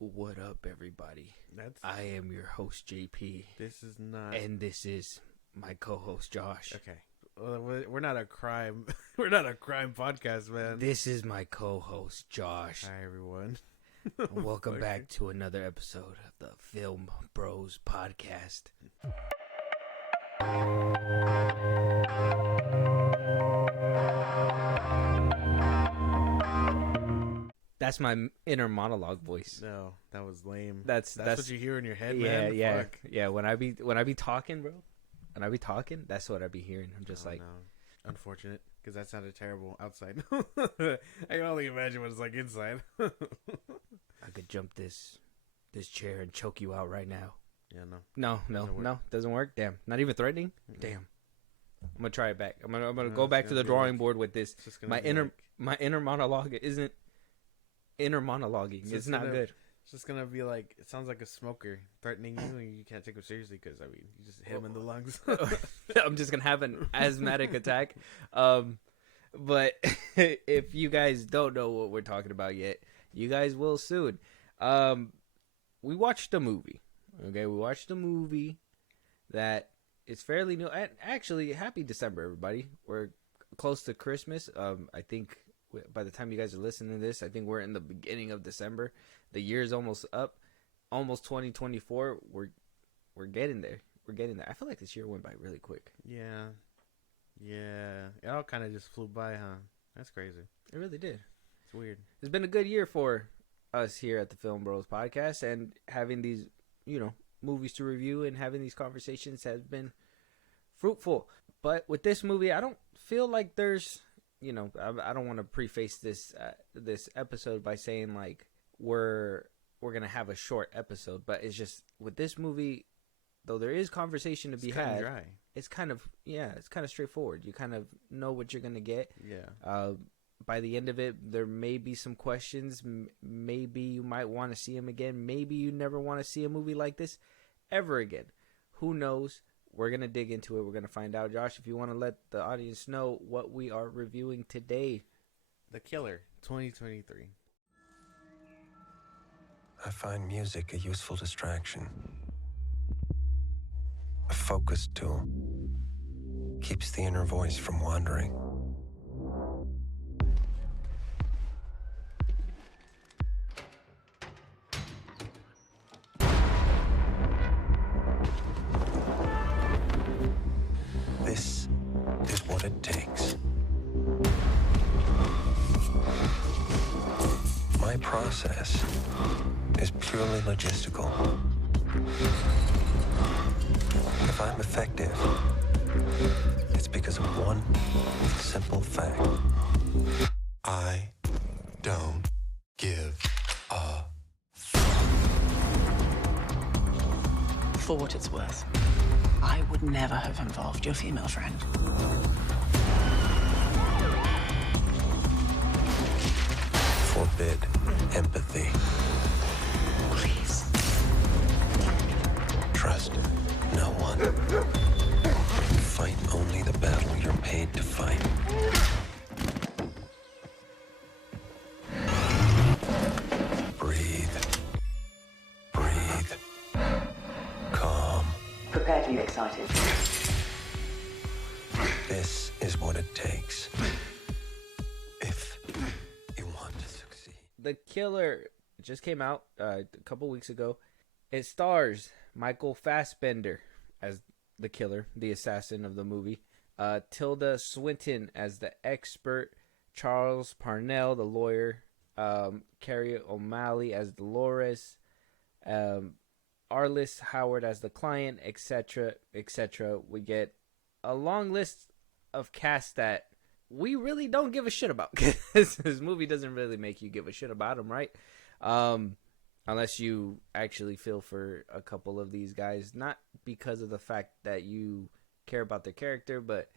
What up, everybody? That's I am your host, JP. This is not. And this is my co-host, Josh. Okay. Well, we're not a crime. We're not a crime podcast, man. This is my co-host, Josh. Hi, everyone. And welcome back to another episode of the Filmbros podcast. That's my inner monologue voice. No, that was lame. That's what you hear in your head, man. Yeah. Fuck. Yeah. When I be talking, bro. When I be talking, that's what I be hearing. I'm just like, no. Unfortunate, because that sounded terrible outside. I can only imagine what it's like inside. I could jump this chair and choke you out right now. Yeah, no. No. Doesn't work. Damn. Not even threatening. Mm-hmm. Damn. I'm gonna try it back. I'm gonna go back to the drawing board with this. My inner monologue isn't inner monologuing. It's not good. It's just gonna be like, it sounds like a smoker threatening you, and you can't take him seriously because you just hit him in the lungs. I'm just gonna have an asthmatic attack. But if you guys don't know what we're talking about yet, you guys will soon. We watched a movie. Okay, we watched a movie that is fairly new. And actually, happy December, everybody. We're close to Christmas. I think by the time you guys are listening to this, I think we're in the beginning of December. The year's almost up, almost 2024. We're getting there. I feel like this year went by really quick. Yeah. It all kind of just flew by, huh? That's crazy. It really did. It's weird. It's been a good year for us here at the Film Bros podcast, and having these, movies to review and having these conversations has been fruitful. But with this movie, I don't feel like there's, I don't want to preface this episode by saying like we're gonna have a short episode, but it's just with this movie, though there is conversation to be had, dry. It's kind of straightforward. You kind of know what you're gonna get. Yeah. By the end of it, there may be some questions. Maybe you might want to see him again. Maybe you never want to see a movie like this ever again. Who knows? We're going to dig into it. We're going to find out. Josh, if you want to let the audience know what we are reviewing today. The Killer, 2023. I find music a useful distraction. A focus tool. Keeps the inner voice from wandering. This is what it takes. My process is purely logistical. If I'm effective, it's because of one simple fact. I don't give a For what it's worth, I would never have involved your female friend. Forbid empathy. Please. Trust no one. Fight only the battle you're paid to fight. Breathe. Calm. Prepare to be excited. This is what it takes. If you want to succeed. The Killer just came out a couple weeks ago. It stars MIchael Fassbender as the killer, the assassin of the movie. Tilda Swinton as the expert. Charles Parnell, the lawyer. Carrie O'Malley as Dolores. Arliss Howard as the client, etc., etc. We get a long list of cast that we really don't give a shit about. This movie doesn't really make you give a shit about them, right? Unless you actually feel for a couple of these guys, not because of the fact that you care about their character, but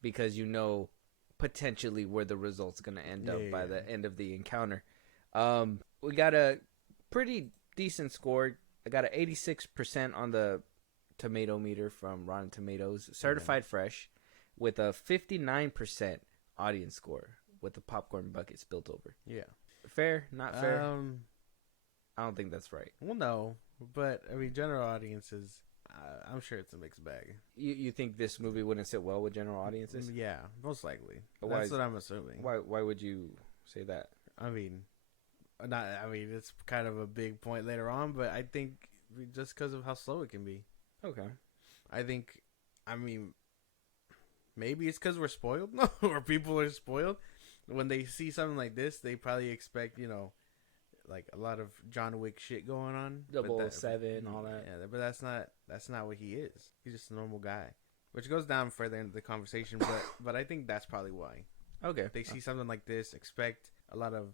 because you know potentially where the result's going to end up by the end of the encounter. We got a pretty decent score. I got an 86% on the tomato meter from Rotten Tomatoes, certified fresh, with a 59% audience score with the popcorn bucket spilt over. Yeah. Fair, not fair? I don't think that's right. Well, no, but I mean, general audiences, I'm sure it's a mixed bag. You think this movie wouldn't sit well with general audiences? Yeah, most likely. Why That's is- what I'm assuming. Why would you say that? I mean, not. I mean, it's kind of a big point later on, but I think just because of how slow it can be. Okay. I think. I mean, maybe it's because we're spoiled, no, or people are spoiled. When they see something like this, they probably expect, like a lot of John Wick shit going on. 007, all that. Yeah, but that's not what he is. He's just a normal guy, which goes down further into the conversation. But I think that's probably why Okay. they see something like this, expect a lot of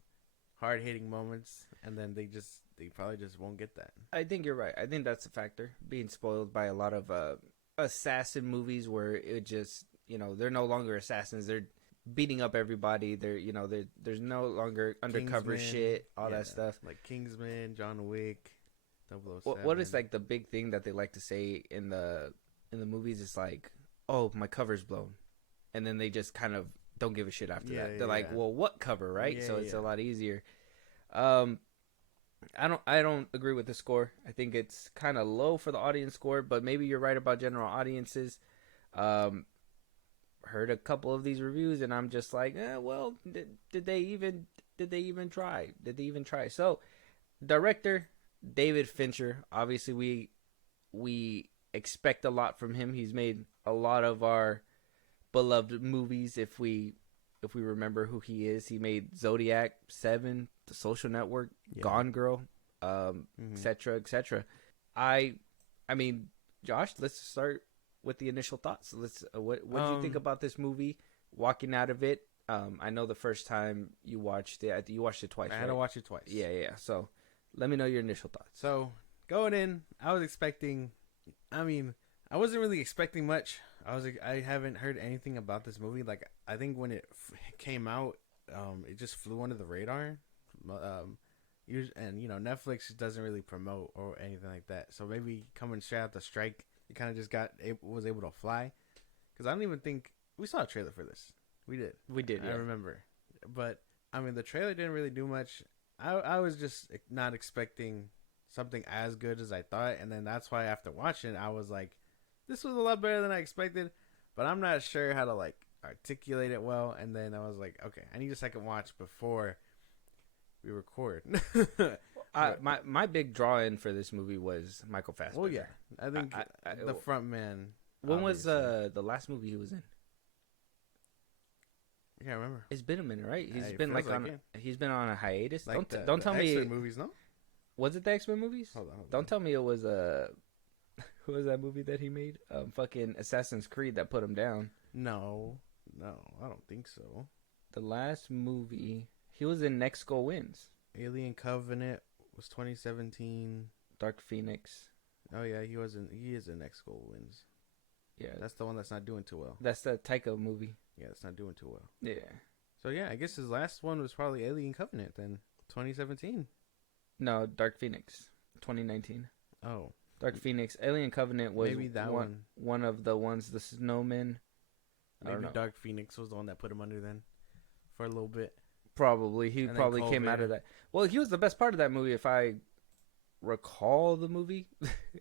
hard hitting moments, and then they probably just won't get that. I think you're right. I think that's a factor. Being spoiled by a lot of assassin movies where it just, they're no longer assassins. They're beating up everybody. There's no longer undercover Kingsman, shit, all yeah, that stuff. like Kingsman, John Wick, 007. What is like the big thing that they like to say in the movies? It's like, oh, my cover's blown, and then they just kind of don't give a shit after that. They're like, well, what cover, right? Yeah, so it's yeah. a lot easier. I don't agree with the score. I think it's kind of low for the audience score, but maybe you're right about general audiences. Heard a couple of these reviews, and I'm just like, well, did they even try? Did they even try? So, director David Fincher. Obviously, we expect a lot from him. He's made a lot of our beloved movies. If we remember who he is, he made Zodiac, Seven, The Social Network, Gone Girl, etc., etc. I mean, Josh, let's start with the initial thoughts. What do you think about this movie? Walking out of it, I know the first time you watched it, you watched it twice. I had to watch it twice. Yeah. So let me know your initial thoughts. So going in, I was expecting. I mean, I wasn't really expecting much. I haven't heard anything about this movie. Like, I think when it came out, it just flew under the radar. And Netflix doesn't really promote or anything like that. So maybe coming straight out the strike, it kind of just was able to fly. Because I don't even think we saw a trailer for this. We did. Yeah. I remember. But I mean, the trailer didn't really do much. I was just not expecting something as good as I thought, and then that's why after watching, I was like, this was a lot better than I expected, but I'm not sure how to like articulate it well. And then I was like, okay, I need a second watch before we record. My big draw in for this movie was Michael Fassbender. Well, yeah, I think the front man. When was obviously. the last movie he was in? I can't remember. It's been a minute, right? He's It been feels like like he's been on a hiatus. Like Don't tell me X-Men movies, no? Was it the X-Men movies? Hold on. Don't tell me it was who was that movie that he made? Fucking Assassin's Creed that put him down. No, I don't think so. The last movie he was in Next Go Wins. Alien Covenant was 2017. Dark Phoenix. Oh yeah, he is in Next Goal Wins. Yeah, That's the one that's not doing too well. that's the Taika movie. Yeah, it's not doing too well. Yeah. So yeah, I guess his last one was probably Alien Covenant then, 2017. No, Dark Phoenix, 2019. Oh, Dark Phoenix. Alien Covenant was maybe that one of the ones, the snowmen. I don't maybe know. Dark Phoenix was the one that put him under then, for a little bit. Probably. He And then probably came out COVID. of that. Well, he was the best part of that movie, if I recall the movie.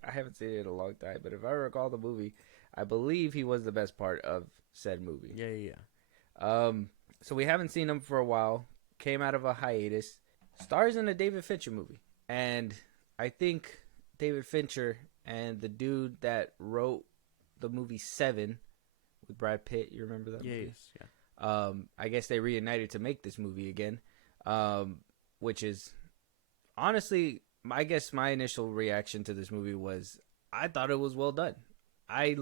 I haven't seen it in a long time, but if I recall the movie, I believe he was the best part of said movie. Yeah. So we haven't seen him for a while. Came out of a hiatus. Stars in a David Fincher movie. And I think David Fincher and the dude that wrote the movie Seven with Brad Pitt, you remember that movie? Yes. Yeah. I guess they reunited to make this movie again, which is honestly, I guess my initial reaction to this movie was I thought it was well done. I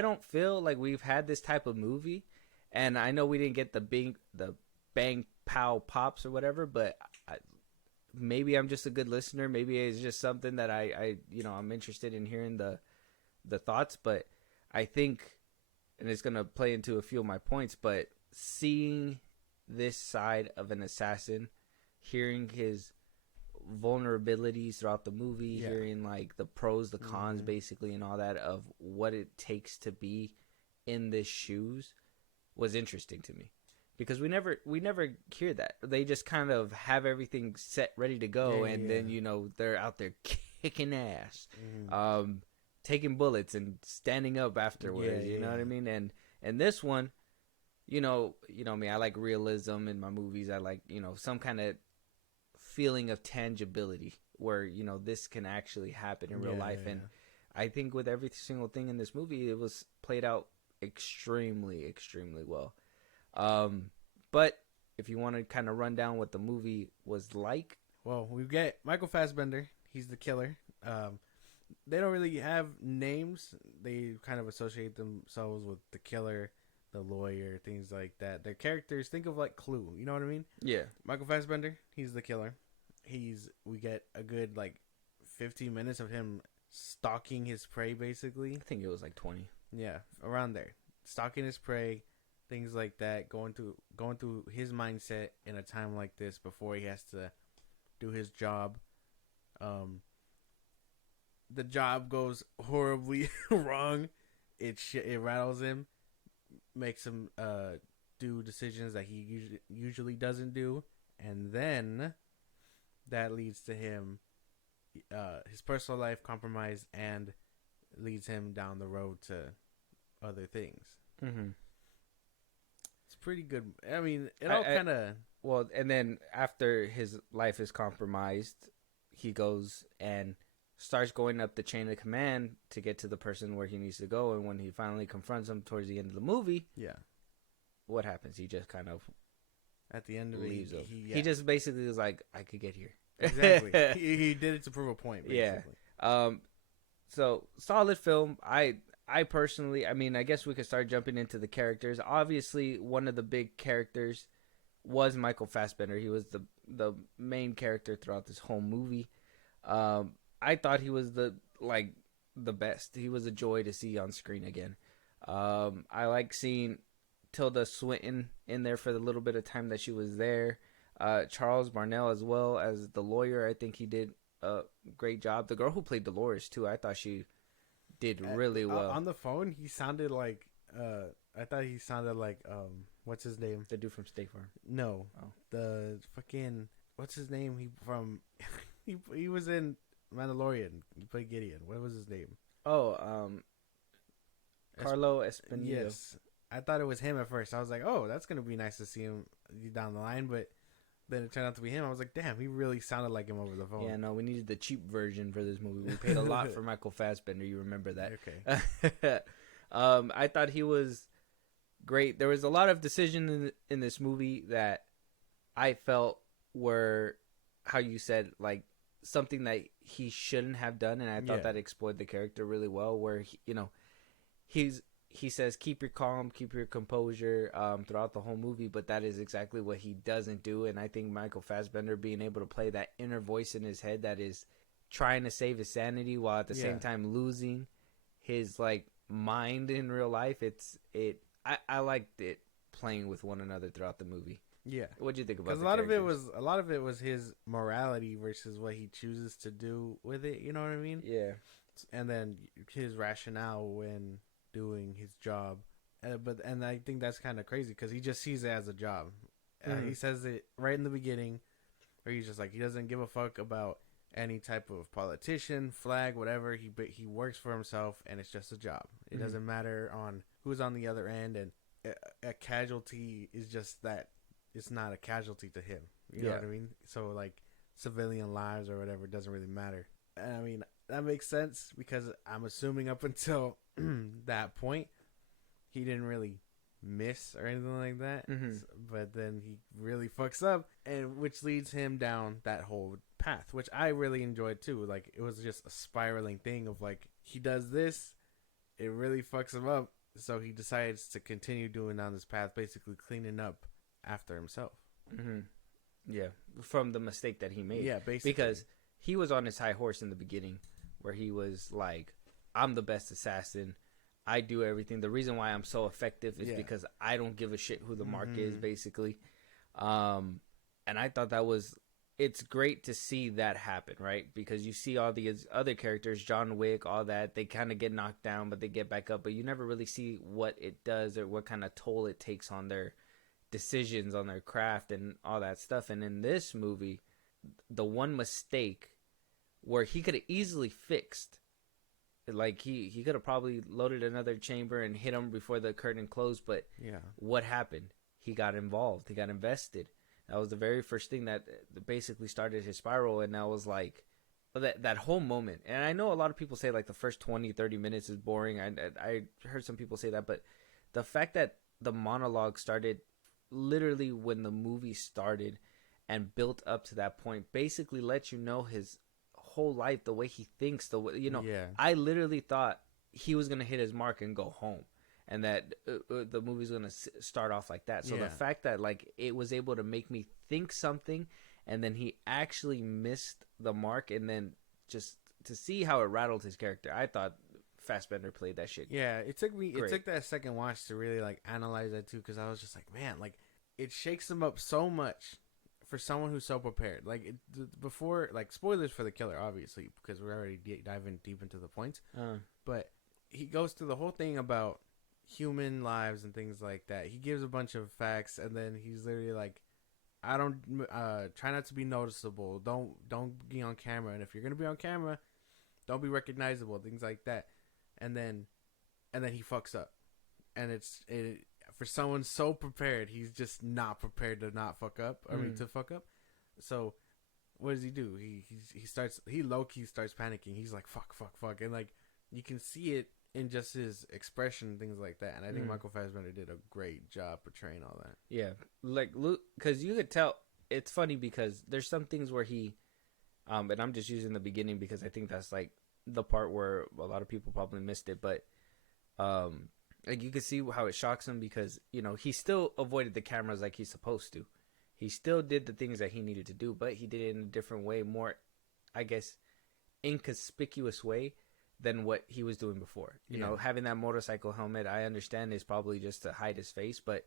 don't feel like we've had this type of movie, and I know we didn't get the bang pow pops or whatever, but maybe I'm just a good listener. Maybe it's just something that I'm interested in hearing the thoughts, but I think, and it's going to play into a few of my points, but seeing this side of an assassin, hearing his vulnerabilities throughout the movie, hearing like the pros, the cons, basically, and all that of what it takes to be in this shoes was interesting to me. because we never hear that. They just kind of have everything set, ready to go, and then they're out there kicking ass, taking bullets and standing up afterwards. You know what I mean? And this one, you know me, I like realism in my movies. I like some kind of feeling of tangibility where this can actually happen in real life, and I think with every single thing in this movie, it was played out extremely well. But if you want to kind of run down what the movie was like, well, we get Michael Fassbender. He's the killer. They don't really have names. They kind of associate themselves with the killer, the lawyer, things like that. Their characters, think of like Clue. You know what I mean? Yeah. Michael Fassbender, he's the killer. We get a good 15 minutes of him stalking his prey, basically. I think it was like 20. Yeah, around there, stalking his prey, things like that. Going through his mindset in a time like this before he has to do his job. The job goes horribly wrong. It rattles him, makes him do decisions that he usually doesn't do, and then that leads to him his personal life compromised and leads him down the road to other things. Mm-hmm. It's pretty good. I mean, it all kind of... Well, and then after his life is compromised, he goes and starts going up the chain of command to get to the person where he needs to go. And when he finally confronts him towards the end of the movie, what happens? He just kind of... At the end of leaves it, he just basically was like, I could get here. Exactly. he did it to prove a point, basically. Yeah. So, solid film. I personally, I mean, I guess we could start jumping into the characters. Obviously, one of the big characters was Michael Fassbender. He was the main character throughout this whole movie. I thought he was the best. He was a joy to see on screen again. I like seeing Tilda Swinton in there for the little bit of time that she was there. Charles Barnell as well as the lawyer. I think he did a great job. The girl who played Dolores too, I thought she did really well. On the phone, he sounded like I thought he sounded like what's his name? The dude from State Farm. No, the fucking what's his name? He was in Mandalorian. He played Gideon. What was his name? Carlo Esposito. Yes, I thought it was him at first. I was like, oh, that's gonna be nice to see him down the line, but then it turned out to be him. I was like, damn, he really sounded like him over the phone. Yeah, no, we needed the cheap version for this movie. We paid a lot for Michael Fassbender. You remember that? Okay. I thought he was great. There was a lot of decisions in this movie that I felt were, how you said, like something that he shouldn't have done, and I thought that exploited the character really well. Where he says, keep your calm, keep your composure throughout the whole movie, but that is exactly what he doesn't do. And I think Michael Fassbender being able to play that inner voice in his head that is trying to save his sanity while at the same time losing his mind in real life, I liked it playing with one another throughout the movie. Yeah. What'd you think about? Because a lot of it was his morality versus what he chooses to do with it. You know what I mean? Yeah. And then his rationale when doing his job, and I think that's kind of crazy because he just sees it as a job. He says it right in the beginning, where he's just like, he doesn't give a fuck about any type of politician, flag, whatever. He works for himself, and it's just a job. It doesn't matter on who's on the other end, and a casualty is just that. It's not a casualty to him. You know what I mean? So civilian lives or whatever doesn't really matter. And I mean, that makes sense because I'm assuming up until that point, he didn't really miss or anything like that. But then he really fucks up, and which leads him down that whole path, which I really enjoyed too. It was just a spiraling thing of he does this, it really fucks him up, so he decides to continue doing down this path, basically cleaning up after himself. Yeah, from the mistake that he made. Yeah, basically. Because he was on his high horse in the beginning, where he was like, I'm the best assassin. I do everything. The reason why I'm so effective is because I don't give a shit who the mark is, basically. And I thought it's great to see that happen, right? Because you see all these other characters, John Wick, all that, they kind of get knocked down, but they get back up. But you never really see what it does or what kind of toll it takes on their decisions on their craft and all that stuff. And in this movie, the one mistake where he could have easily fixed, like he could have probably loaded another chamber and hit him before the curtain closed, but what happened? He got involved. He got invested. That was the very first thing that basically started his spiral, and that was like that whole moment. And I know a lot of people say like the first 20-30 minutes is boring. I heard some people say that, but the fact that the monologue started literally when the movie started and built up to that point basically lets you know his whole life, the way he thinks, the way, I literally thought he was gonna hit his mark and go home, and that the movie's gonna start off like that. So the fact that like it was able to make me think something, and then he actually missed the mark, and then just to see how it rattled his character, I thought Fassbender played that shit. Yeah, it took that second watch to really like analyze that too, because I was just like, man, like it shakes him up so much for someone who's so prepared. Like before, like spoilers for The Killer, obviously, because we're already diving deep into the points. But he goes through the whole thing about human lives and things like that. He gives a bunch of facts, and then he's literally like, I don't try not to be noticeable. Don't be on camera, and if you're gonna be on camera, don't be recognizable. Things like that. And then he fucks up, and for someone so prepared, he's just not prepared to not fuck up. I mean, to fuck up. So what does he do? He low-key starts panicking. He's like, fuck, and like you can see it in just his expression and things like that. And I think Michael Fassbender did a great job portraying all that. Yeah, like because you could tell. It's funny because there's some things where he, and I'm just using the beginning because I think that's like the part where a lot of people probably missed it, but like you can see how it shocks him because he still avoided the cameras like he's supposed to. He still did the things that he needed to do, but he did it in a different way, more, I guess, inconspicuous way than what he was doing before. You know, having that motorcycle helmet, I understand, is probably just to hide his face, but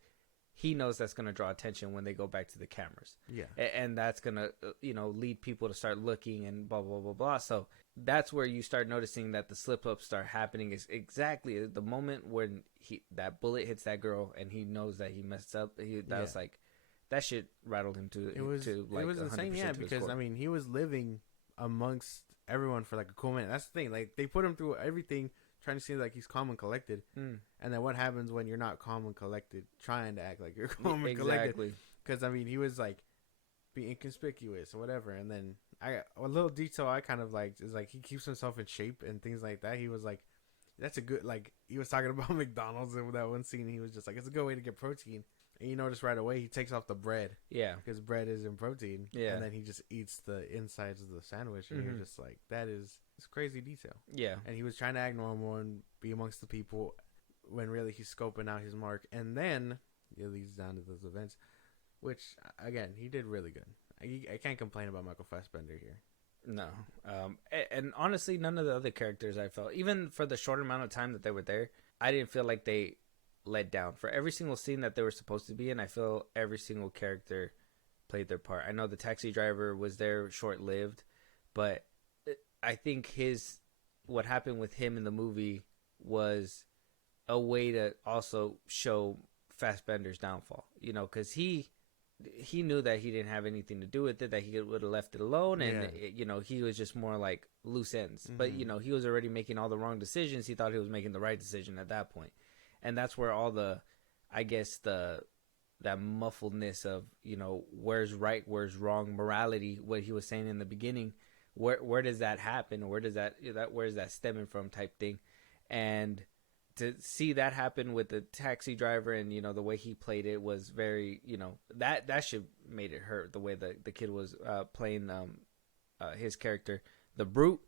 he knows that's going to draw attention when they go back to the cameras. Yeah. And that's going to, lead people to start looking and blah, blah, blah, blah. So that's where you start noticing that the slip-ups start happening is exactly the moment when that bullet hits that girl and he knows that he messed up. Was like, that shit rattled him to it was insane, because, I mean, he was living amongst everyone for like a cool minute. That's the thing. Like, they put him through everything trying to seem like he's calm and collected. And then what happens when you're not calm and collected, trying to act like you're calm and collected? Because, I mean, he was like, be inconspicuous or whatever. And then a little detail I kind of liked is like he keeps himself in shape and things like that. He was like, that's a good, like, he was talking about McDonald's in that one scene. He was just like, it's a good way to get protein. And you notice right away he takes off the bread. Yeah. Because bread is in protein. Yeah. And then he just eats the insides of the sandwich. And you're just like, it's crazy detail. Yeah. And he was trying to act normal and be amongst the people when really he's scoping out his mark. And then it leads down to those events, which, again, he did really good. I can't complain about Michael Fassbender here. No. And honestly, none of the other characters I felt, even for the short amount of time that they were there, I didn't feel like they let down. For every single scene that they were supposed to be in, I feel every single character played their part. I know the taxi driver was there short-lived, but I think what happened with him in the movie was a way to also show Fassbender's downfall, because he knew that he didn't have anything to do with it, that he would have left it alone, and he was just more like loose ends. But he was already making all the wrong decisions. He thought he was making the right decision at that point. And that's where all that muffledness of, where's right, where's wrong, morality, what he was saying in the beginning, where does that happen? Where does where's that stemming from type thing? And to see that happen with the taxi driver and, the way he played it was very, that should made it hurt, the way the kid was playing his character. The Brute,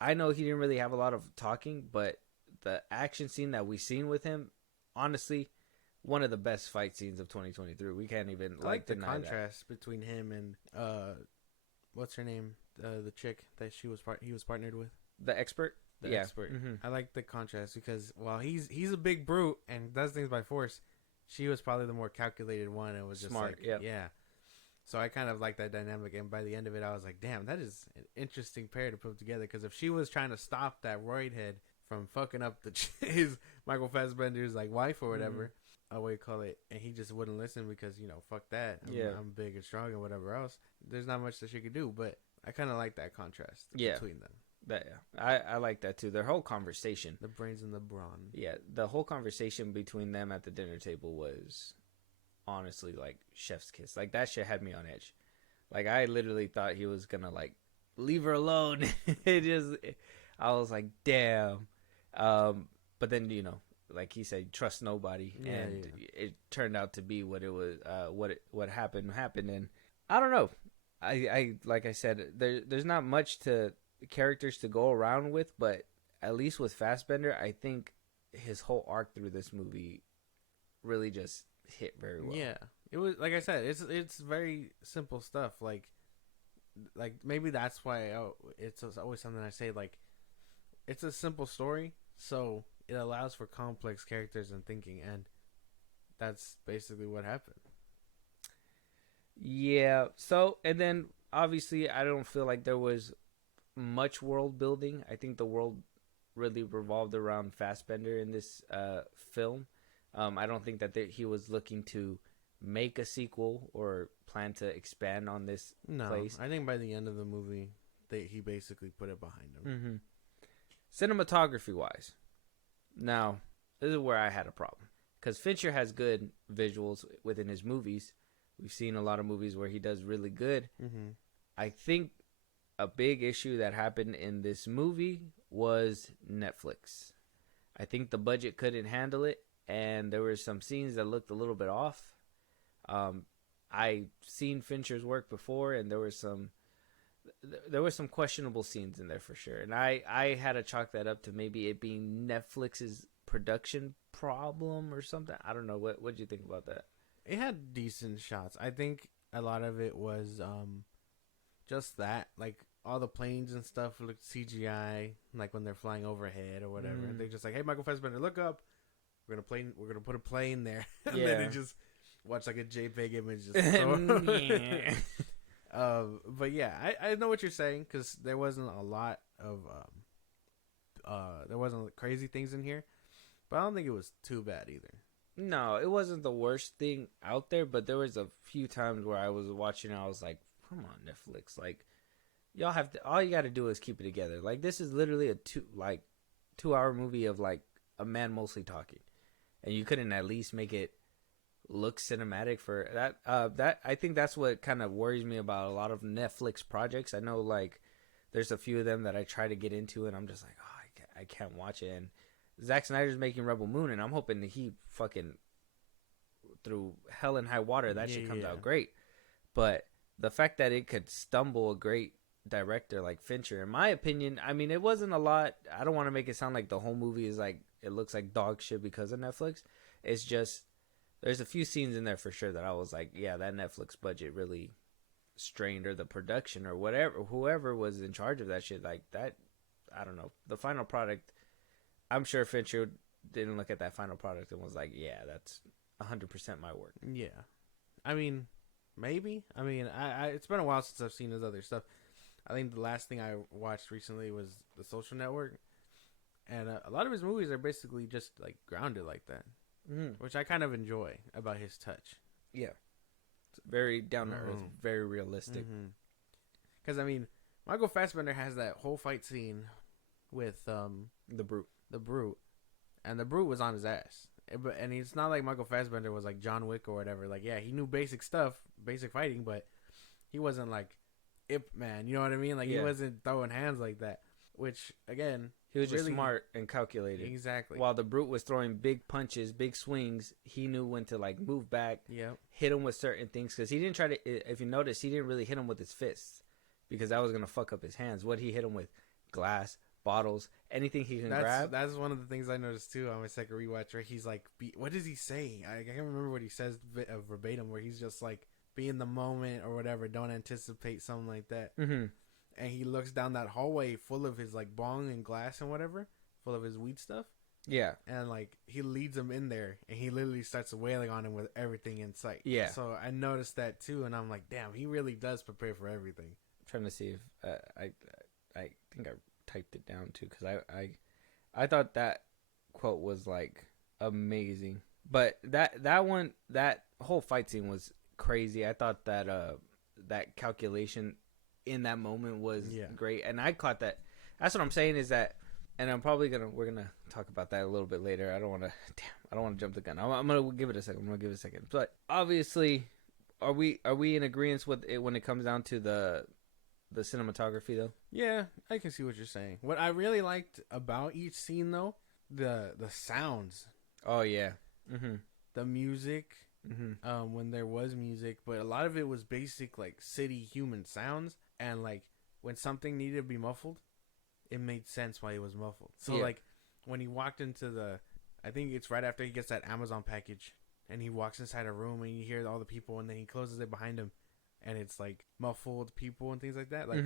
I know he didn't really have a lot of talking, but the action scene that we seen with him, honestly, one of the best fight scenes of 2023. We can't even I like the contrast between him and what's her name, the chick that he was partnered with, the expert. The expert. I like the contrast because while he's a big brute and does things by force, she was probably the more calculated one and was just smart. Like, yeah. So I kind of like that dynamic, and by the end of it, I was like, damn, that is an interesting pair to put together. Because if she was trying to stop that roid head from fucking up his Michael Fassbender's like wife or whatever, what do you call it, and he just wouldn't listen because, fuck that. I'm big and strong and whatever else. There's not much that she could do, but I kind of like that contrast between them. I like that too. Their whole conversation, the brains and the brawn. Yeah, the whole conversation between them at the dinner table was honestly like chef's kiss. Like that shit had me on edge. Like I literally thought he was gonna like leave her alone. I was like, damn. But then like he said, trust nobody, and it turned out to be what it was. What happened, and I don't know. I like I said, there's not much to characters to go around with, but at least with Fassbender, I think his whole arc through this movie really just hit very well. Yeah, it was like I said, it's very simple stuff. Like maybe that's why it's always something I say. Like, it's a simple story, so it allows for complex characters and thinking, and that's basically what happened. Yeah. So, and then obviously, I don't feel like there was much world building. I think the world really revolved around Fassbender in this film. I don't think that he was looking to make a sequel or plan to expand on this place. I think by the end of the movie, he basically put it behind him. Mm-hmm. Cinematography wise, now this is where I had a problem, because Fincher has good visuals within his movies. We've seen a lot of movies where he does really good. Mm-hmm. I think a big issue that happened in this movie was Netflix. I think the budget couldn't handle it, and there were some scenes that looked a little bit off. I've seen Fincher's work before, and there were some questionable scenes in there for sure. And I had to chalk that up to maybe it being Netflix's production problem or something. I don't know. What do you think about that? It had decent shots. I think a lot of it was just that, like all the planes and stuff looked CGI, like when they're flying overhead or whatever. And they're just like, "Hey, Michael Fassbender, look up. We're gonna put a plane there." And then they just watch like a JPEG image. But yeah, I know what you're saying, because there wasn't a lot of there wasn't crazy things in here, but I don't think it was too bad either. No, it wasn't the worst thing out there, but there was a few times where I was watching and I was like, come on, Netflix. Like, y'all have to, all you got to do is keep it together. Like, this is literally a 2-hour movie of like a man mostly talking. And you couldn't at least make it look cinematic for that. I think that's what kind of worries me about a lot of Netflix projects. I know like there's a few of them that I try to get into and I'm just like, oh, I can't watch it. And Zack Snyder's making Rebel Moon, and I'm hoping that he fucking, through hell and high water, that shit comes out great. But the fact that it could stumble a great director like Fincher, in my opinion, I mean, it wasn't a lot. I don't want to make it sound like the whole movie is like, it looks like dog shit because of Netflix. It's just, there's a few scenes in there for sure that I was like, yeah, that Netflix budget really strained, or the production or whatever, whoever was in charge of that shit, like that, I don't know. The final product, I'm sure Fincher didn't look at that final product and was like, yeah, that's 100% my work. Yeah. I mean, maybe. I mean, I it's been a while since I've seen his other stuff. I think the last thing I watched recently was The Social Network. And a lot of his movies are basically just like grounded like that, which I kind of enjoy about his touch. Yeah. It's very down to earth, very realistic. Because, I mean, Michael Fassbender has that whole fight scene with The Brute. And the Brute was on his ass. And it's not like Michael Fassbender was like John Wick or whatever. Like, yeah, he knew basic stuff, basic fighting, but he wasn't like Ip Man. You know what I mean? Like, he wasn't throwing hands like that. Which, again, he was just smart and calculated. Exactly. While the Brute was throwing big punches, big swings, he knew when to like move back, hit him with certain things. Because he didn't try to, if you notice, he didn't really hit him with his fists, because that was going to fuck up his hands. What he hit him with? Glass, bottles, anything he can grab. That's one of the things I noticed too on my second rewatch, where he's like, what does he say? I can't remember what he says verbatim, where he's just like, be in the moment or whatever, don't anticipate, something like that. And he looks down that hallway full of his like bong and glass and whatever, full of his weed stuff. Yeah. And like he leads him in there, and he literally starts wailing on him with everything in sight. Yeah. So I noticed that too, and I'm like, damn, he really does prepare for everything. I'm trying to see if I think I typed it down too, because I thought that quote was like amazing. But that whole fight scene was crazy. I thought that that calculation in that moment was great, and I caught that. That's what I'm saying is that, and we're gonna talk about that a little bit later. I don't want to jump the gun. I'm gonna give it a second. But obviously, are we in agreement with it when it comes down to the cinematography though? Yeah, I can see what you're saying. What I really liked about each scene though, the sounds. Oh yeah. The music. When there was music, but a lot of it was basic like city human sounds, and like when something needed to be muffled, it made sense why it was muffled. So like when he walked into I think it's right after he gets that Amazon package, and he walks inside a room and you hear all the people, and then he closes it behind him, and it's like muffled people and things like that. Like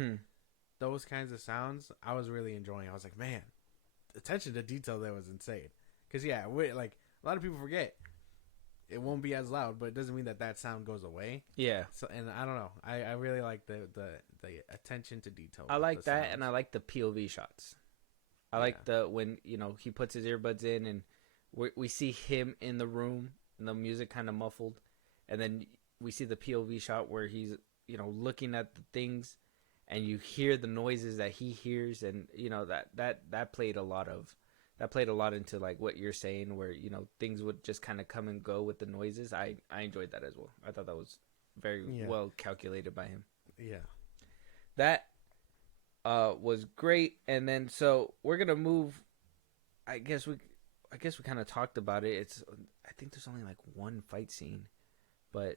those kinds of sounds, I was really enjoying. I was like, man, attention to detail there was insane. Because like a lot of people forget. It won't be as loud, but it doesn't mean that sound goes away. Yeah. So, and I don't know. I really like the attention to detail. I like that, sounds. And I like the POV shots. I like when he puts his earbuds in, and we see him in the room, and the music kind of muffled, and then we see the POV shot where he's looking at the things, and you hear the noises that he hears, and that played a lot into like what you're saying, where things would just kind of come and go with the noises. I enjoyed that as well. I thought that was very well calculated by him. Yeah, that was great. And then so we're gonna move. I guess we kind of talked about it. I think there's only like one fight scene, but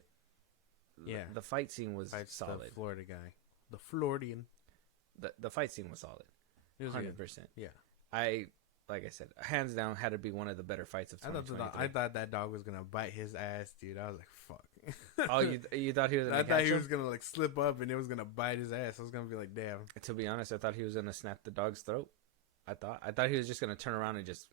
the fight scene was solid. The Florida guy, the Floridian. The fight scene was solid. 100%. Yeah, like I said, hands down, had to be one of the better fights of 2023. I thought that dog was gonna bite his ass, dude. I was like, "Fuck." Oh, you thought he was? I thought he was gonna like slip up and it was gonna bite his ass. I was gonna be like, "Damn." To be honest, I thought he was gonna snap the dog's throat. I thought he was just gonna turn around and just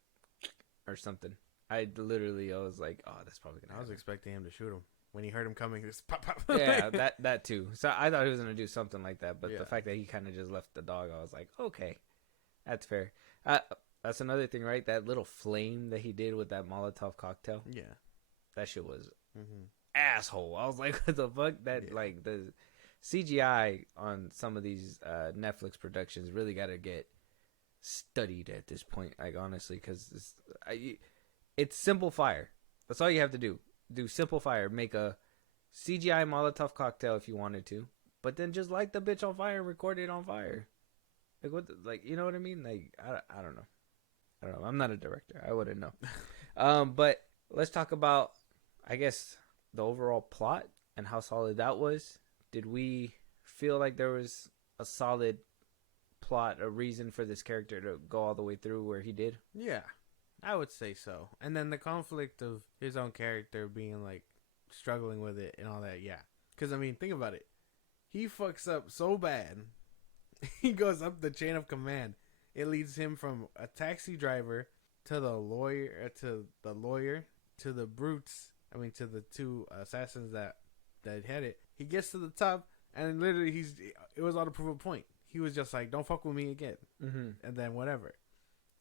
or something. I was like, "Oh, that's probably gonna." I was expecting him to shoot him when he heard him coming. Just pop, pop. Yeah, that too. So I thought he was gonna do something like that, but the fact that he kind of just left the dog, I was like, "Okay, that's fair." That's another thing, right? That little flame that he did with that Molotov cocktail. Yeah. That shit was asshole. I was like, what the fuck? Like, the CGI on some of these Netflix productions really got to get studied at this point, like, honestly, because it's simple fire. That's all you have to do. Do simple fire. Make a CGI Molotov cocktail if you wanted to, but then just light the bitch on fire and record it on fire. Like, what? You know what I mean? Like, I don't know. I'm not a director. I wouldn't know. But let's talk about, I guess, the overall plot and how solid that was. Did we feel like there was a solid plot, a reason for this character to go all the way through where he did? Yeah, I would say so. And then the conflict of his own character being like struggling with it and all that. Yeah, because I mean, think about it. He fucks up so bad. He goes up the chain of command. It leads him from a taxi driver to the lawyer, to the brutes. I mean, to the two assassins that had it. He gets to the top, and literally, it was all to prove a point. He was just like, "Don't fuck with me again," and then whatever.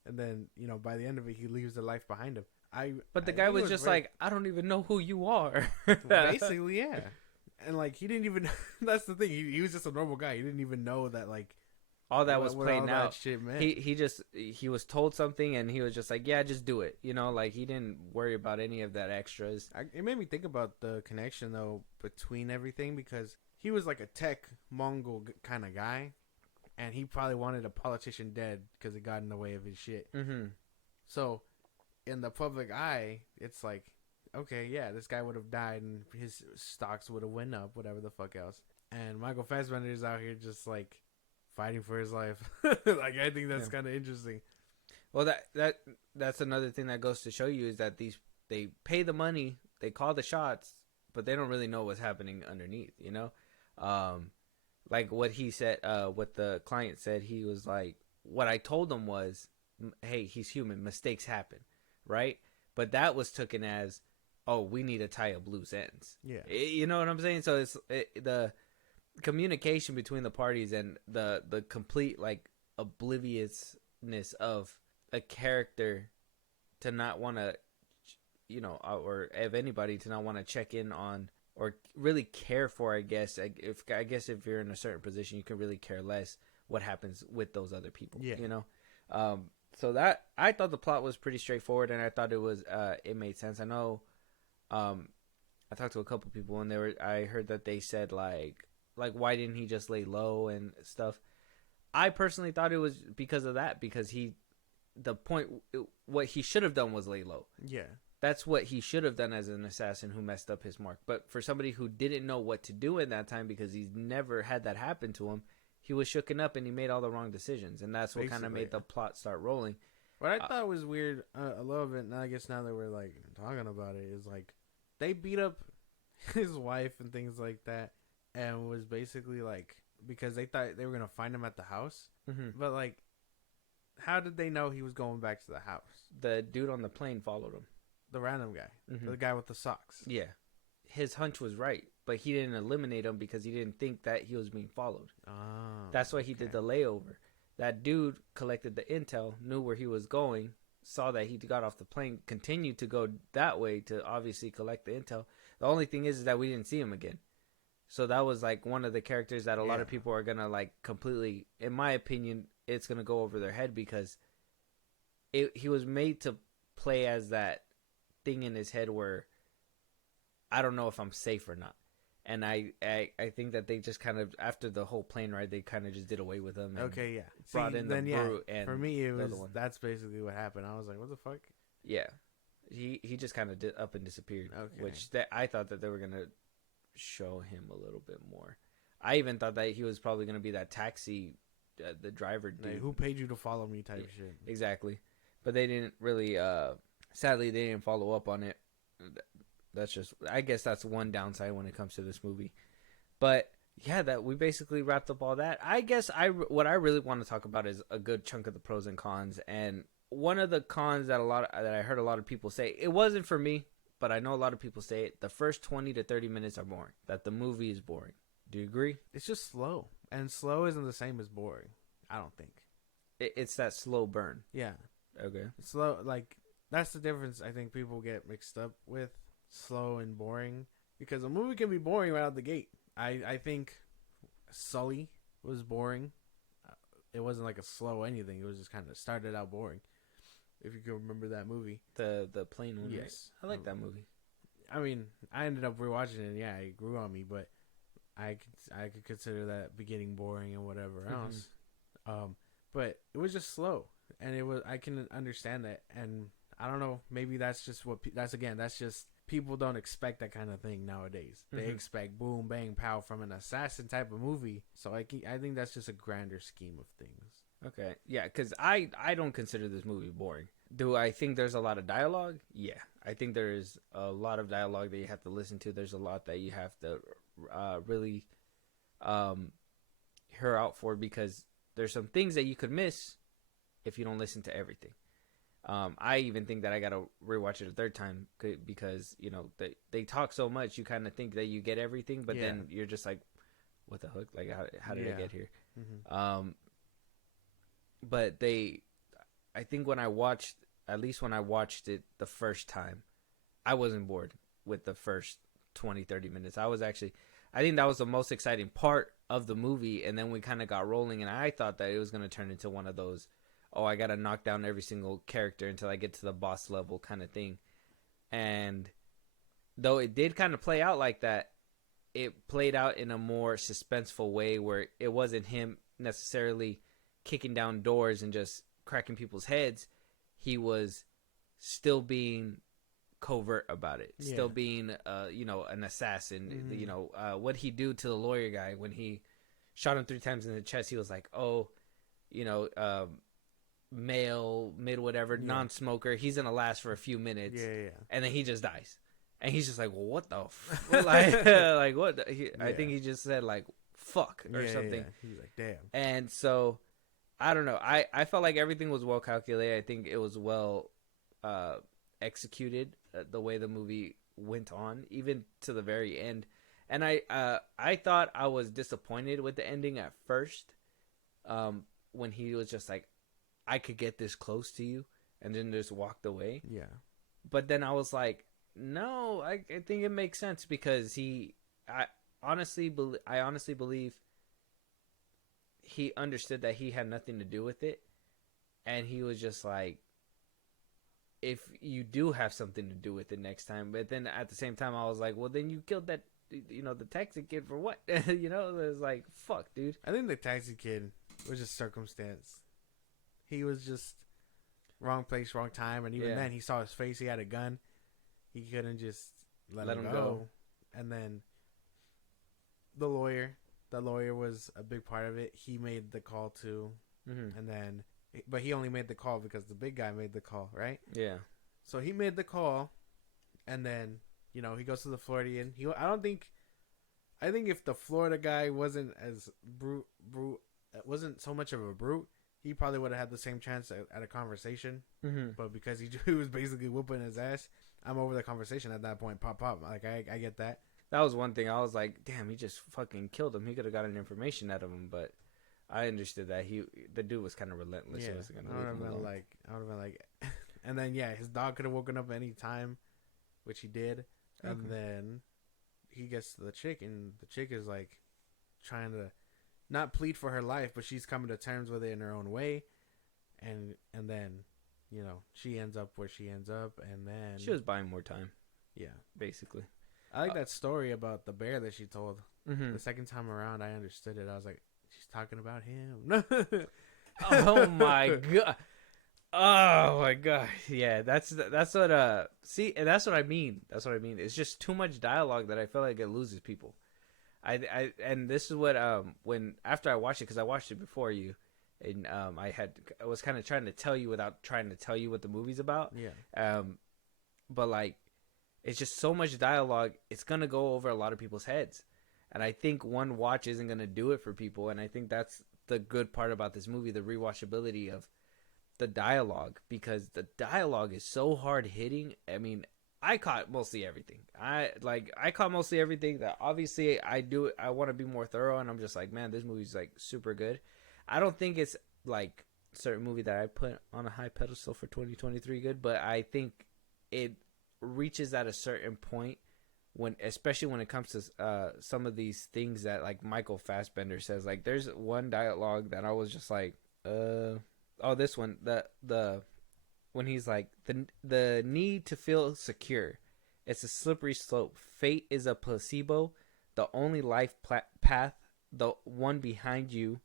And then by the end of it, he leaves the life behind him. But the guy was just like, "I don't even know who you are." Basically, yeah. And like, he didn't even. That's the thing. He was just a normal guy. He didn't even know that like. All that was playing out. Shit, man. He was told something and he was just like, yeah, just do it. Like he didn't worry about any of that extras. It made me think about the connection though between everything, because he was like a tech Mongol kind of guy, and he probably wanted a politician dead because it got in the way of his shit. Mm-hmm. So in the public eye, it's like, okay, yeah, this guy would have died and his stocks would have went up, whatever the fuck else. And Michael Fassbender is out here just like fighting for his life. Like, I think that's kind of interesting. Well, that's another thing that goes to show you is that they pay the money, they call the shots, but they don't really know what's happening underneath, like what he said, what the client said, he was like, what I told him was, hey, he's human, mistakes happen, right? But that was taken as, oh, we need to tie up loose ends. Yeah. You know what I'm saying? So it's the communication between the parties and the complete like obliviousness of a character to not want to or if anybody to not want to check in on or really care for, I guess if you're in a certain position, you can really care less what happens with those other people. Yeah. So that I thought the plot was pretty straightforward, and I thought it made sense. I know, I talked to a couple people, and I heard that they said like why didn't he just lay low and stuff. I personally thought it was because of that, because what he should have done was lay low. Yeah. That's what he should have done as an assassin who messed up his mark. But for somebody who didn't know what to do in that time, because he's never had that happen to him, he was shooken up and he made all the wrong decisions. And that's what kind of made the plot start rolling. What I thought was weird a little bit, and I guess now that we're like talking about it, is like they beat up his wife and things like that, and was basically like, because they thought they were going to find him at the house. Mm-hmm. But like, how did they know he was going back to the house? The dude on the plane followed him. The random guy. Mm-hmm. The guy with the socks. Yeah. His hunch was right, but he didn't eliminate him because he didn't think that he was being followed. Oh, That's why he did the layover. That dude collected the intel, knew where he was going, saw that he got off the plane, continued to go that way to obviously collect the intel. The only thing is that we didn't see him again. So that was like one of the characters that a lot of people are going to like completely, in my opinion, it's going to go over their head, because he was made to play as that thing in his head where I don't know if I'm safe or not. And I think that they just kind of, after the whole plane ride, they kind of just did away with him. And okay, yeah. Brought in the brute. And for me, that's basically what happened. I was like, what the fuck? Yeah. He just kind of up and disappeared. Okay. Which I thought that they were going to show him a little bit more. I even thought that he was probably going to be that taxi, the driver dude. Like, who paid you to follow me type shit. Exactly. But they didn't really, sadly, they didn't follow up on it. That's just, I guess that's one downside when it comes to this movie. But yeah, that we basically wrapped up all that. I guess what I really want to talk about is a good chunk of the pros and cons. And one of the cons that I heard a lot of people say, it wasn't for me, but I know a lot of people say it, the first 20 to 30 minutes are boring. That the movie is boring. Do you agree? It's just slow. And slow isn't the same as boring, I don't think. It's that slow burn. Yeah. Okay. It's slow, like, that's the difference I think people get mixed up with. Slow and boring, because a movie can be boring right out the gate. I think Sully was boring. It wasn't like a slow anything. It was just kind of started out boring. If you can remember that movie, the plane one. Yes, right? I like that movie. I mean, I ended up rewatching it. And yeah, it grew on me, but I could consider that beginning boring and whatever else. But it was just slow, and I can understand that, and I don't know. Maybe that's just that's just. People don't expect that kind of thing nowadays. They expect boom, bang, pow from an assassin type of movie. So I think that's just a grander scheme of things. Okay. Yeah, because I don't consider this movie boring. Do I think there's a lot of dialogue? Yeah. I think there's a lot of dialogue that you have to listen to. There's a lot that you have to really hear out for, because there's some things that you could miss if you don't listen to everything. I even think that I gotta rewatch it a third time because they talk so much. You kind of think that you get everything, but then you're just like, "What the hook? Like, how did I get here?" Mm-hmm. But I think when I watched it the first time, I wasn't bored with the first 20-30 minutes. I think that was the most exciting part of the movie, and then we kind of got rolling, and I thought that it was gonna turn into one of those, oh, I gotta knock down every single character until I get to the boss level kind of thing. And though it did kind of play out like that, it played out in a more suspenseful way where it wasn't him necessarily kicking down doors and just cracking people's heads. He was still being covert about it, still being an assassin. What he do to the lawyer guy when he shot him 3 times in the chest? He was like, male, mid whatever, non-smoker, he's gonna last for a few minutes, and then he just dies, and he's just like, well, what the like what I think he just said like fuck or something. He's like, damn. And so I don't know, I felt like everything was well calculated. I think it was well executed, the way the movie went on, even to the very end. And I thought I was disappointed with the ending at first, when he was just like, I could get this close to you, and then just walked away. Yeah. but then I was like, no, I think it makes sense because I honestly believe he understood that he had nothing to do with it, and he was just like, if you do have something to do with it next time. But then at the same time, I was like, well, then you killed that, the taxi kid for what? It was like, fuck, dude. I think the taxi kid was just circumstance. He was just wrong place, wrong time, and even then, he saw his face. He had a gun. He couldn't just let him go. And then the lawyer was a big part of it. He made the call too, and then, but he only made the call because the big guy made the call, right? Yeah. So he made the call, and then he goes to the Floridian. I think if the Florida guy wasn't as wasn't so much of a brute, he probably would have had the same chance at a conversation. Mm-hmm. But because he was basically whooping his ass, I'm over the conversation at that point. Pop. Like, I get that. That was one thing. I was like, damn, he just fucking killed him. He could have gotten information out of him, but I understood that the dude was kind of relentless. Yeah, He wasn't gonna I would leave him have alone. been like, and then his dog could have woken up any time, which he did. Okay. And then he gets to the chick, and the chick is like trying to not plead for her life, but she's coming to terms with it in her own way. And then, she ends up where she ends up, and then She was buying more time, yeah. basically. I like that story about the bear that she told. Mm-hmm. The second time around, I understood it. I was like, she's talking about him. Oh my god. Oh my god. Yeah, that's what see, and that's what I mean. That's what I mean. It's just too much dialogue that I feel like it loses people. And this is what when after I watched it, cuz I watched it before you, and I was kind of trying to tell you without trying to tell you what the movie's about. Yeah. But like, it's just so much dialogue, it's going to go over a lot of people's heads. And I think one watch isn't going to do it for people. And I think that's the good part about this movie, the rewatchability of the dialogue, because the dialogue is so hard hitting. I mean, I caught mostly everything. I caught mostly everything that obviously I want to be more thorough. And I'm just like, man, this movie's like super good. I don't think it's like a certain movie that I put on a high pedestal for 2023 good, but I think it reaches at a certain point especially when it comes to some of these things that like MIchael Fassbender says. Like, there's one dialogue that I was just like, this one, the when he's like, the need to feel secure, it's a slippery slope. Fate is a placebo, the only life path, the one behind you.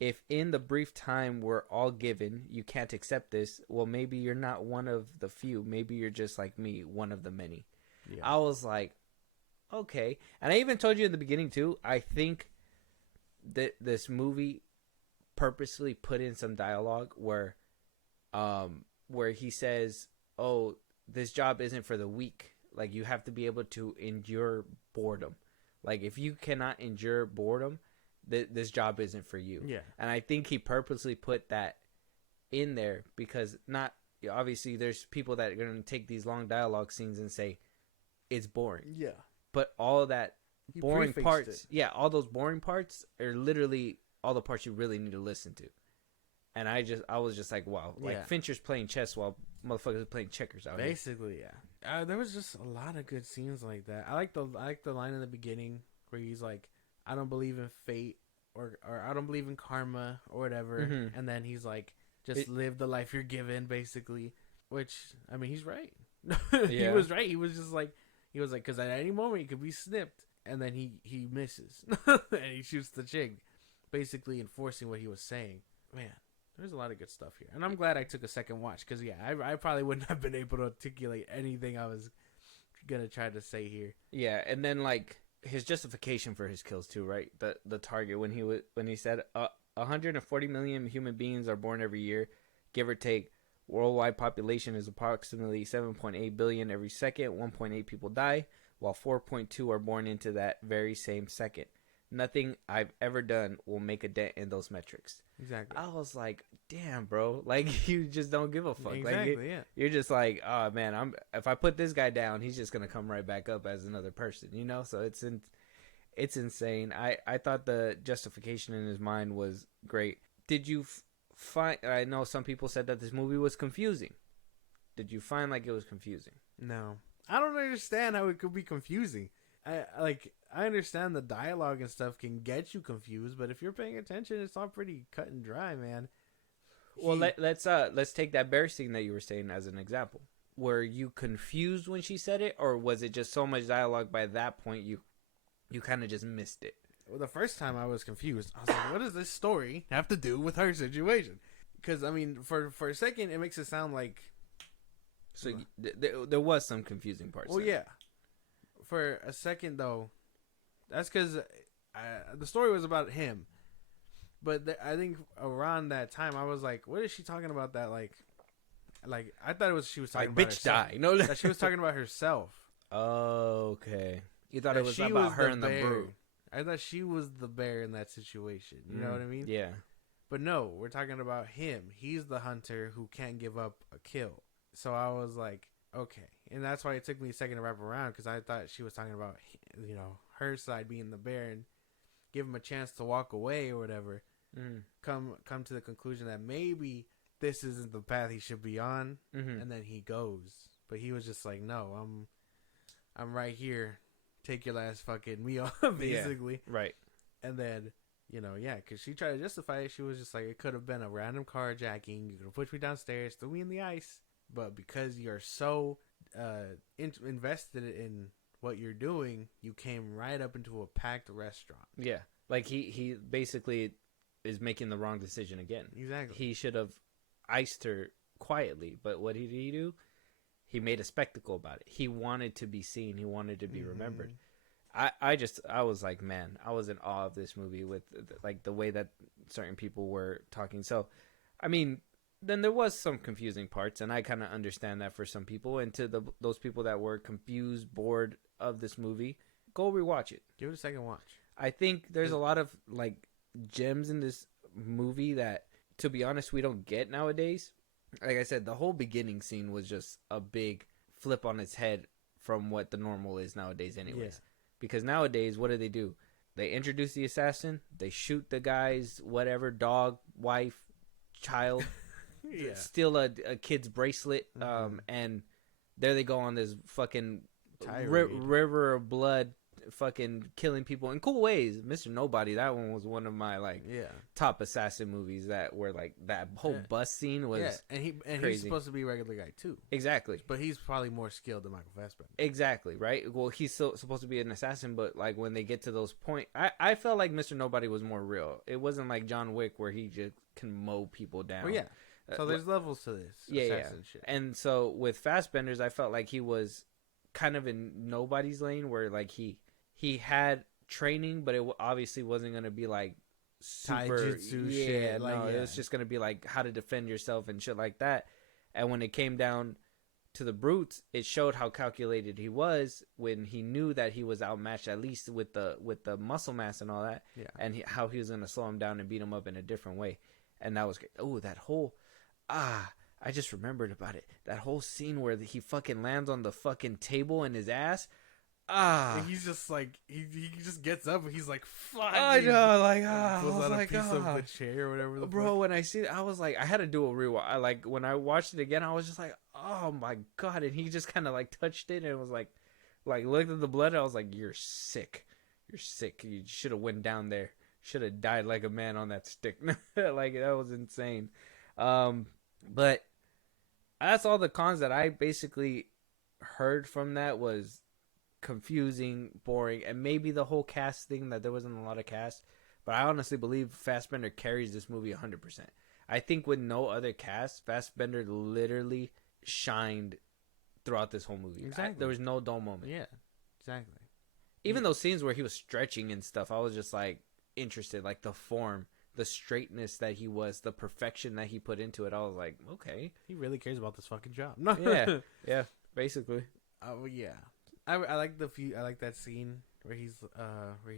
If in the brief time we're all given, you can't accept this, well, maybe you're not one of the few. Maybe you're just like me, one of the many. Yeah. I was like, okay. And I even told you in the beginning, too, I think that this movie purposely put in some dialogue where he says, oh, this job isn't for the weak. Like, you have to be able to endure boredom. Like, if you cannot endure boredom, this job isn't for you. Yeah. And I think he purposely put that in there because obviously there's people that are going to take these long dialogue scenes and say it's boring. Yeah. But all that boring parts, it. all those boring parts are literally all the parts you really need to listen to. And I was just like, wow, like Fincher's playing chess while motherfuckers are playing checkers out Basically, here. yeah. There was just a lot of good scenes like that. I like the line in the beginning where he's like, I don't believe in fate or I don't believe in karma or whatever. Mm-hmm. And then he's like, just live the life you're given, basically. Which, I mean, he's right. He was right. He was just like, because at any moment he could be snipped. And then he misses. And he shoots the chick, basically enforcing what he was saying. Man, there's a lot of good stuff here. And I'm glad I took a second watch because, I probably wouldn't have been able to articulate anything I was going to try to say here. Yeah, and then, like, his justification for his kills too, right? The target when he said 140 million human beings are born every year, give or take. Worldwide population is approximately 7.8 billion every second. 1.8 people die, while 4.2 are born into that very same second. Nothing I've ever done will make a dent in those metrics. Exactly. I was like, damn, bro. Like, you just don't give a fuck. Exactly, like, you're just like, oh, man, if I put this guy down, he's just going to come right back up as another person, you know? So it's insane. I thought the justification in his mind was great. Did you find... I know some people said that this movie was confusing. Did you find like it was confusing? No, I don't understand how it could be confusing. I understand the dialogue and stuff can get you confused, but if you're paying attention, it's all pretty cut and dry, man. Well, let's take that bear scene that you were saying as an example. Were you confused when she said it, or was it just so much dialogue by that point you kind of just missed it? Well, the first time I was confused. I was like, what does this story have to do with her situation? Because, I mean, for a second, it makes it sound like... So there was some confusing parts. Well, there. yeah. For a second, though, that's because the story was about him. But I think around that time, I was like, what is she talking about that, like I thought it was she was talking like, about bitch herself. die. No, that she was talking about herself. Oh, okay. You thought That it was she about was her the and the bear. brew. I thought she was the bear in that situation. You know what I mean? Yeah. But no, we're talking about him. He's the hunter who can't give up a kill. So I was like, okay. And that's why it took me a second to wrap around, because I thought she was talking about, you know, her side being the bear and give him a chance to walk away or whatever. Come to the conclusion that maybe this isn't the path he should be on, and then he goes. But he was just like, no, I'm right here. Take your last fucking meal, basically. Yeah, right. And then, you know, yeah, because she tried to justify it. She was just like, it could have been a random carjacking. You could have pushed me downstairs, threw me in the ice. But because you're so invested in what you're doing, you came right up into a packed restaurant. Yeah. Like, he basically is making the wrong decision again. Exactly. He should have iced her quietly. But what did he do? He made a spectacle about it. He wanted to be seen. He wanted to be remembered. I was like, man, I was in awe of this movie with like the way that certain people were talking. So, I mean, then there was some confusing parts, and I kind of understand that for some people. And to those people that were confused, bored of this movie, go rewatch it. Give it a second watch. I think there's a lot of like gems in this movie that, to be honest, we don't get nowadays. Like I said, the whole beginning scene was just a big flip on its head from what the normal is nowadays anyways. Yeah. Because nowadays, what do? They introduce the assassin, they shoot the guy's whatever, dog, wife, child, steal a kid's bracelet, and there they go on this fucking river of blood, fucking killing people in cool ways. Mr. Nobody, that one was one of my top assassin movies that were like that whole bus scene was and he's supposed to be a regular guy too. Exactly. But he's probably more skilled than Michael Fassbender. Exactly, right? Well, he's still supposed to be an assassin, but like when they get to those points, I felt like Mr. Nobody was more real. It wasn't like John Wick where he just can mow people down. Well, yeah. So there's levels to this assassin shit. And so with Fassbender's, I felt like he was kind of in nobody's lane where like he had training, but it obviously wasn't going to be like super taijutsu shit. It was just going to be like how to defend yourself and shit like that. And when it came down to the brutes, it showed how calculated he was when he knew that he was outmatched, at least with the muscle mass and all that, and how he was going to slow him down and beat him up in a different way. And that was great. Oh, that whole I just remembered about it. That whole scene where he fucking lands on the fucking table in his ass. And he's just like he just gets up and he's like, fuck. I know, like pulls out a piece of the chair or whatever. Bro, when I see it, I was like, I had to do a rewatch. When I watched it again, I was just like, oh my god! And he just kind of like touched it and it was like looked at the blood. And I was like, you're sick. You're sick. You should have went down there. Should have died like a man on that stick. Like that was insane. But that's all the cons that I basically heard from that was confusing, boring, and maybe the whole cast thing that there wasn't a lot of cast. But I honestly believe Fassbender carries this movie 100%. I think with no other cast, Fassbender literally shined throughout this whole movie. Exactly. There was no dull moment. Yeah, exactly. Even those scenes where he was stretching and stuff, I was just like interested, like the form, the straightness that he was, the perfection that he put into it. I was like, okay, he really cares about this fucking job. yeah, basically. Yeah. I like I like that scene where he's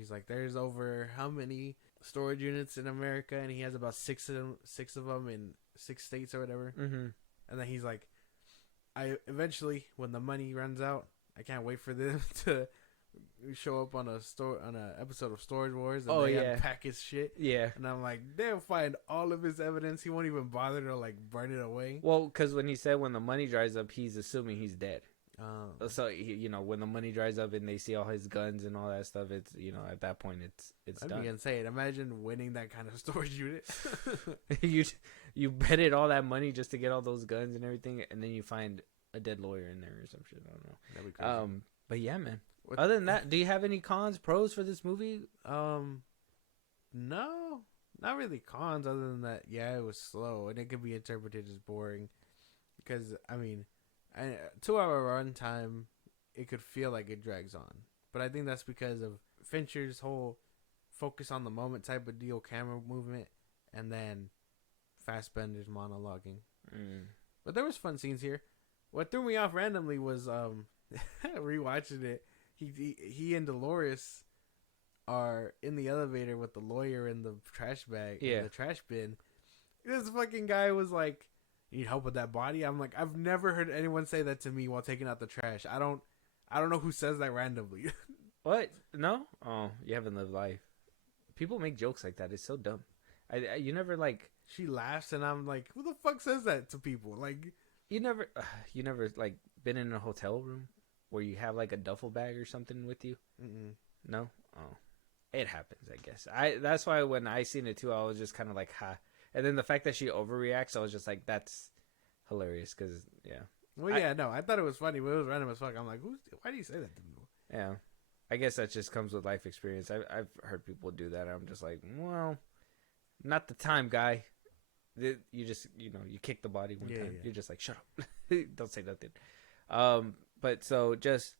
like, there's over how many storage units in America, and he has about six of them in 6 states or whatever. And then he's like, I eventually, when the money runs out, I can't wait for them to we show up on a episode of Storage Wars, and Oh, they yeah. unpack his shit. Yeah. And I'm like, they'll find all of his evidence. He won't even bother to like burn it away. Well, because when he said when the money dries up, he's assuming he's dead. Um, So when the money dries up and they see all his guns and all that stuff, it's at that point it's I'd done. be insane. Imagine winning that kind of storage unit. you betted all that money just to get all those guns and everything, and then you find a dead lawyer in there or some shit. I don't know. That'd be crazy. But yeah, man. What- Other than that, do you have any pros for this movie? No, not really cons. Other than that, yeah, it was slow, and it could be interpreted as boring. Because 2-hour runtime, it could feel like it drags on. But I think that's because of Fincher's whole focus on the moment type of deal, camera movement, and then Fassbender's monologuing. But there was fun scenes here. What threw me off randomly was rewatching it. He and Dolores are in the elevator with the lawyer in the trash bag, in the trash bin. This fucking guy was like, "You need help with that body?" I'm like, I've never heard anyone say that to me while taking out the trash. I don't know who says that randomly. What? No? Oh, you haven't lived life. People make jokes like that. It's so dumb. You never like. She laughs, and I'm like, who the fuck says that to people? Like, You never like been in a hotel room where you have like a duffel bag or something with you? No? Oh, it happens, I guess. That's why when I seen it too, I was just kind of like, ha. And then the fact that she overreacts, I was just like, that's hilarious. Cause yeah. well, yeah, no, I thought it was funny, but it was random as fuck. I'm like, why do you say that to people? Yeah. I guess that just comes with life experience. I've heard people do that. I'm just like, well, not the time, guy. You just, you kick the body one time. Yeah. You're just like, shut up. Don't say nothing. But so just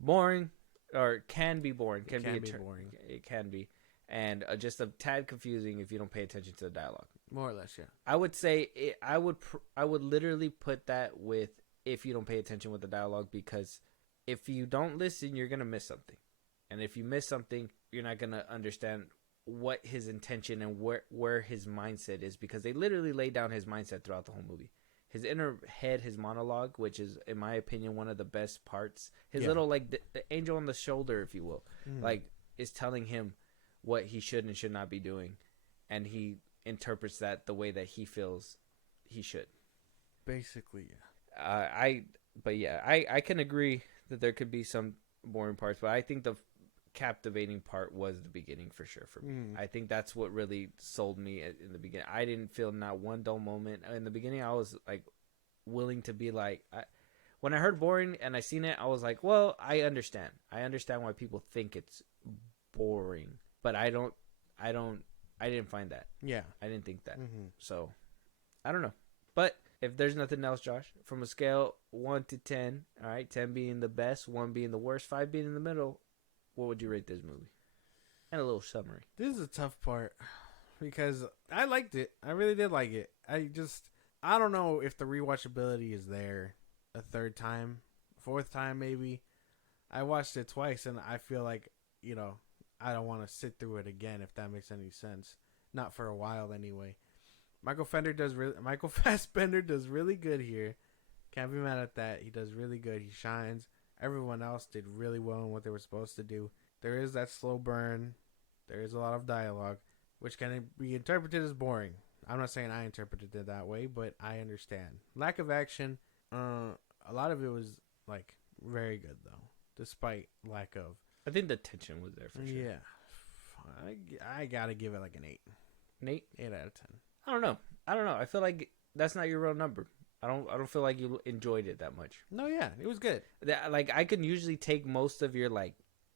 boring, or can be boring. Can be boring. It can be. And just a tad confusing if you don't pay attention to the dialogue. More or less, yeah. I would say I would literally put that with if you don't pay attention with the dialogue, because if you don't listen, you're going to miss something. And if you miss something, you're not going to understand what his intention and where his mindset is, because they literally lay down his mindset throughout the whole movie. His inner head, his monologue, which is, in my opinion, one of the best parts. His little, like, the angel on the shoulder, if you will, like, is telling him what he should and should not be doing. And he interprets that the way that he feels he should. Basically, yeah. I can agree that there could be some boring parts, but I think the captivating part was the beginning for sure for me. I think that's what really sold me in the beginning. I didn't feel not one dull moment in the beginning. I was like willing to be like, when I heard boring and I seen it, I was like, well, I understand why people think it's boring, but I didn't find that. Yeah, I didn't think that. So I don't know, but if there's nothing else, Josh, from a scale 1 to 10, all right, 10 being the best, 1 being the worst, 5 being in the middle, what would you rate this movie? And a little summary. This is a tough part because I liked it. I really did like it. I don't know if the rewatchability is there a third time, fourth time maybe. I watched it twice and I feel like, I don't want to sit through it again, if that makes any sense. Not for a while anyway. Michael Fassbender does really good here. Can't be mad at that. He does really good. He shines. Everyone else did really well in what they were supposed to do. There is that slow burn. There is a lot of dialogue, which can be interpreted as boring. I'm not saying I interpreted it that way, but I understand. Lack of action. A lot of it was like very good though, despite lack of. I think the tension was there for sure. Yeah, I gotta give it like an 8. An 8? 8 out of 10. I don't know. I feel like that's not your real number. I don't feel like you enjoyed it that much. No, yeah, it was good. Like, I can usually take most of your like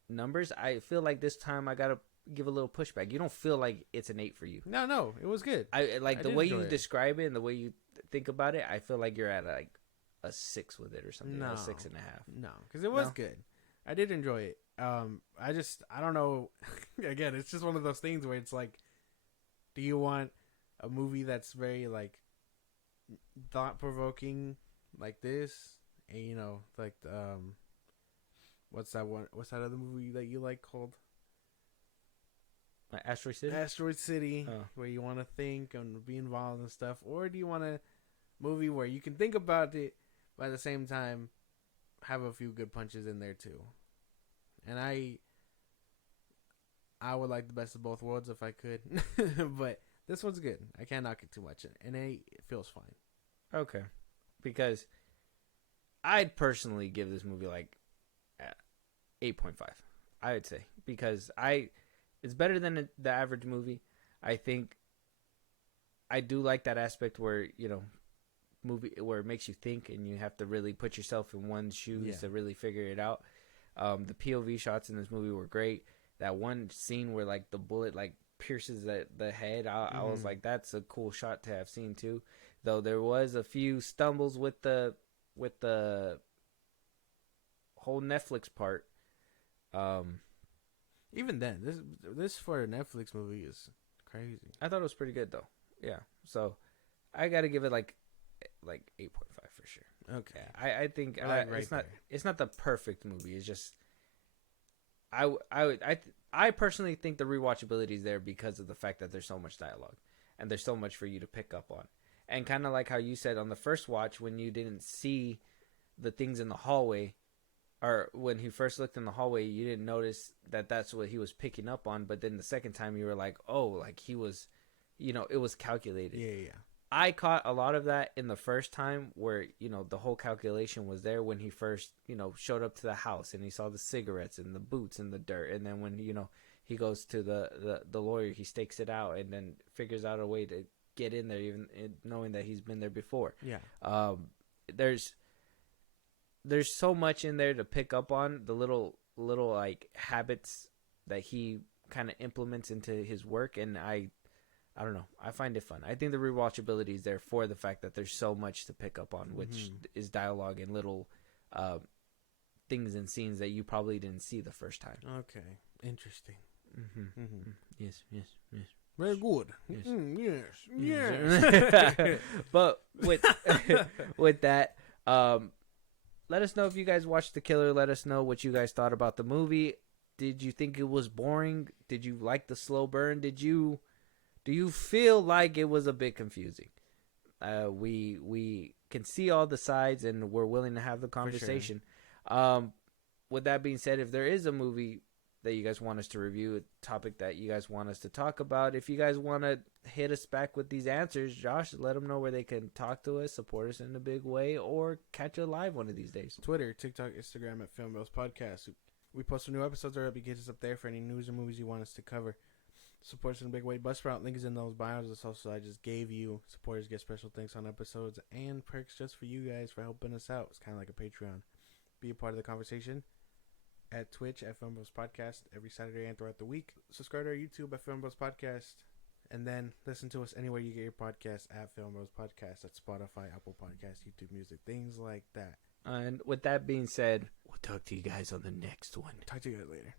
numbers. I feel like this time I gotta give a little pushback. You don't feel like it's an 8 for you. No, it was good. I the way you enjoy it. describe it and the way you think about it. I feel like you're at like a 6 with it or something. No, a 6.5. No, because it was No? good. I did enjoy it. I don't know. Again, it's just one of those things where it's like, do you want a movie that's very like thought provoking like this, and like what's that other movie that you like called Asteroid City? Asteroid City, Oh. where you want to think and be involved and stuff, or do you want a movie where you can think about it but at the same time have a few good punches in there too? And I would like the best of both worlds if I could. But this one's good. I can't knock it too much. And it feels fine. Okay. Because I'd personally give this movie like 8.5. I would say. Because it's better than the average movie. I think I do like that aspect where, you know, movie where it makes you think and you have to really put yourself in one's shoes to really figure it out. The POV shots in this movie were great. That one scene where like the bullet like pierces the head, I was like, that's a cool shot to have seen too. Though there was a few stumbles with the whole Netflix part. Even then, this for a Netflix movie is crazy. I thought it was pretty good though. Yeah, so I got to give it like 8.5 for sure. Okay, I think it's not the perfect movie. It's just I personally think the rewatchability is there because of the fact that there's so much dialogue and there's so much for you to pick up on. And kind of like how you said on the first watch when you didn't see the things in the hallway, or when he first looked in the hallway, you didn't notice that that's what he was picking up on. But then the second time you were like, oh, like he was, you know, it was calculated. Yeah. I caught a lot of that in the first time where, you know, the whole calculation was there when he first, you know, showed up to the house and he saw the cigarettes and the boots and the dirt. And then when, you know, he goes to the lawyer, he stakes it out and then figures out a way to get in there, even knowing that he's been there before. Yeah. There's so much in there to pick up on, the little like habits that he kind of implements into his work. And I don't know. I find it fun. I think the rewatchability is there for the fact that there's so much to pick up on, which is dialogue and little things and scenes that you probably didn't see the first time. Okay. Interesting. Yes. Very good. Yes. Yes. But with that, let us know if you guys watched The Killer. Let us know what you guys thought about the movie. Did you think it was boring? Did you like the slow burn? Do you feel like it was a bit confusing? We can see all the sides and we're willing to have the conversation. Sure. With that being said, if there is a movie that you guys want us to review, a topic that you guys want us to talk about, if you guys want to hit us back with these answers, Josh, let them know where they can talk to us, support us in a big way, or catch a live one of these days. Twitter, TikTok, Instagram at Filmbros Podcast. We post some new episodes already. Get us up there for any news or movies you want us to cover. Support us in a big way. Buzzsprout, link is in those bios. The social I just gave you. Supporters get special thanks on episodes and perks just for you guys for helping us out. It's kind of like a Patreon. Be a part of the conversation at Twitch at Filmbros Podcast every Saturday and throughout the week. Subscribe to our YouTube at Filmbros Podcast. And then listen to us anywhere you get your podcast at Filmbros Podcast, at Spotify, Apple Podcasts, YouTube Music, things like that. And with that being said, we'll talk to you guys on the next one. Talk to you guys later.